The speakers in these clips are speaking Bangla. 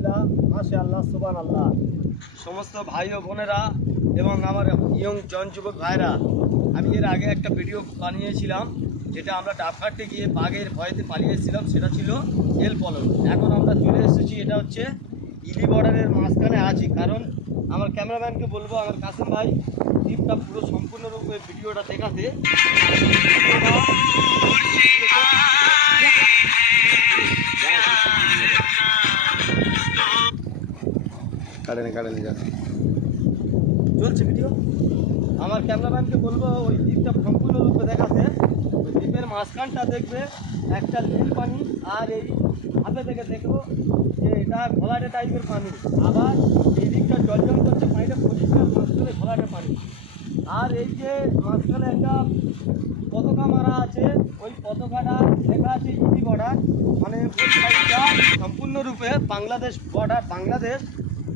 আলহামদুলিল্লাহ, মাশাআল্লাহ, সুবহানাল্লাহ। সমস্ত ভাই ও বোনেরা এবং আমার ইয়ং জন যুবক ভাইরা, আমি এর আগে একটা ভিডিও বানিয়েছিলাম যেটা আমরা ডাব কাটতে গিয়ে বাঘের ভয়েতে পালিয়েছিলাম, সেটা ছিল এল পলক। এখন আমরা চলে এসেছি, এটা হচ্ছে ইলি বর্ডারের মাঝখানে আছি। কারণ আমার ক্যামেরাম্যানকে বলবো, আমার কাসিম ভাই, দ্বীপটা পুরো সম্পূর্ণরূপে ভিডিওটা দেখাতে। চলছে ভিডিও। আমার ক্যামেরাম্যানকে বলবো ওই দ্বীপটা সম্পূর্ণরূপে দেখাতে। ওই দ্বীপের মাঝখানটা দেখবে একটা নীল পানি, আর এই হাতে থেকে দেখবো যে এটা ঘোলাটে টাইপের পানি। আবার এই দিকটা জলজল করছে, পানিটা পরিষ্কার, মাঝখানে ঘোলাটে পানি। আর এই যে মাঝখানে একটা পতাকা মারা আছে, ওই পতাকাটা লেখা আছে ইলি বর্ডার, মানে ওই সাইডটা সম্পূর্ণরূপে বাংলাদেশ বর্ডার। বাংলাদেশ,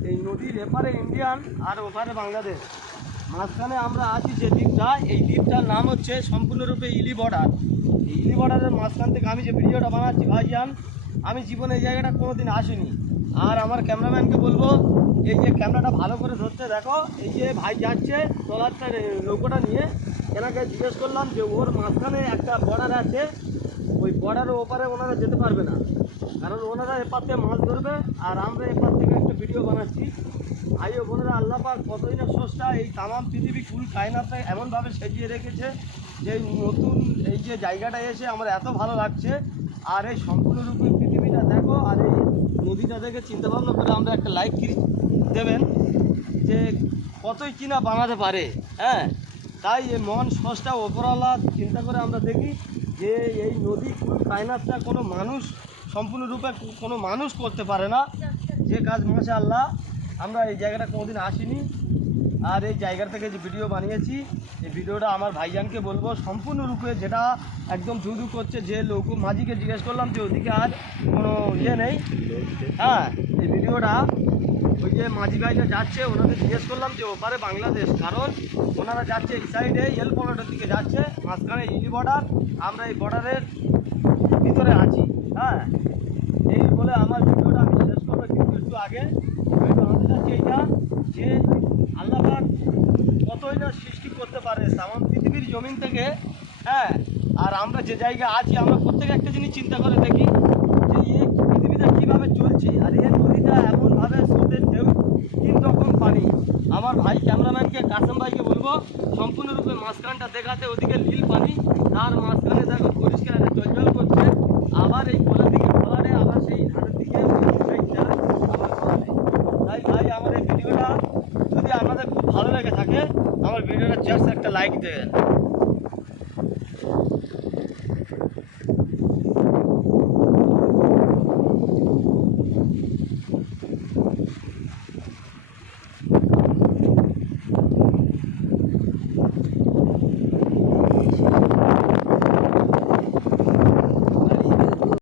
এই নদীর এপারে ইন্ডিয়ান আর ওপারে বাংলাদেশ, মাঝখানে আমরা আছি যে দ্বীপটা, এই দ্বীপটার নাম হচ্ছে সম্পূর্ণরূপে ইলি বর্ডার। এই ইলি বর্ডারের মাঝখান থেকে আমি যে ভিডিওটা বানাচ্ছি ভাইজান, আমি জীবনে এই জায়গাটা কোনোদিন আসিনি। আর আমার ক্যামেরাম্যানকে বলবো এই যে ক্যামেরাটা ভালো করে ধরতে, দেখো এই যে ভাই যাচ্ছে ট্রলারটা নৌকোটা নিয়ে, এনাকে জিজ্ঞেস করলাম যে ওর মাঝখানে একটা বর্ডার আছে, ওই বর্ডারের ওপারে ওনারা যেতে পারবে না, কারণ ওনারা এপার থেকে মাছ ধরবে আর আমরা এপার থেকে একটা ভিডিও বানাচ্ছি। ভাই ও বোনেরা, আল্লাহ পাক কতই না স্রষ্টা, এই তামাম পৃথিবী ফুল কায়নাতে এমনভাবে সাজিয়ে রেখেছে যে নতুন এই যে জায়গাটা এসে আমার এত ভালো লাগছে। আর এই সম্পূর্ণরূপে পৃথিবীটা দেখো, আর এই নদীটা দেখে চিন্তাভাবনা করে আমরা একটা লাইক দেবেন যে কতই কিনা বানাতে পারে। হ্যাঁ, তাই এই মন স্রষ্টা ওপরওয়ালা চিন্তা করে আমরা দেখি যে এই নদী ফুল কায়নাতটা কোনো মানুষ সম্পূর্ণরূপে কোনো মানুষ করতে পারে না যে কাজ। মাশাআল্লাহ, আমরা এই জায়গাটা কোনোদিন আসিনি। আর এই জায়গা থেকে যে ভিডিও বানিয়েছি, এই ভিডিওটা আমার ভাইজানকে বলবো সম্পূর্ণরূপে, যেটা একদম ধুধু করছে। যে লোক মাঝিকে জিজ্ঞেস করলাম যে ওদিকে আর কোনো ইয়ে নেই। হ্যাঁ, এই ভিডিওটা ওই যে মাঝি ভাইটা যাচ্ছে, ওনাদের জিজ্ঞেস করলাম যে ওপারে বাংলাদেশ, কারণ ওনারা যাচ্ছে এই সাইডে এল পলটের দিকে যাচ্ছে, মাঝখানে ইলি বর্ডার, আমরা এই বর্ডারের ভিতরে আছি। হ্যাঁ, এই বলে আমার ভিডিওটা আমি শেষ করবো, কিন্তু একটু আগে আমাদের যাচ্ছে এইটা যে আল্লাহ পাক কতই না সৃষ্টি করতে পারে তামাম পৃথিবীর জমিন থেকে। হ্যাঁ, আর আমরা যে জায়গায় আছি, আমরা প্রত্যেকে একটা জিনিস চিন্তা করে দেখি যে এই পৃথিবীটা কীভাবে চলছে, আর এই নদীটা এমনভাবে স্রোতের ঢেউ, 3 রকম পানি। আমার ভাই ক্যামেরাম্যানকে কাসেম ভাইকে বলবো সম্পূর্ণরূপে মাঝখানটা দেখাতে, ওদিকে নীল পানি, তার মাঝখানে দেখো পরিষ্কার জল করছে, আবার এই কোলার দিকে খোলারে, আবার সেই ধারের দিকে আবার খোলারে। তাই ভাই আমার এই ভিডিওটা যদি আপনাদের খুব ভালো লেগে থাকে, আমার ভিডিওটা জাস্ট একটা লাইক দেবেন।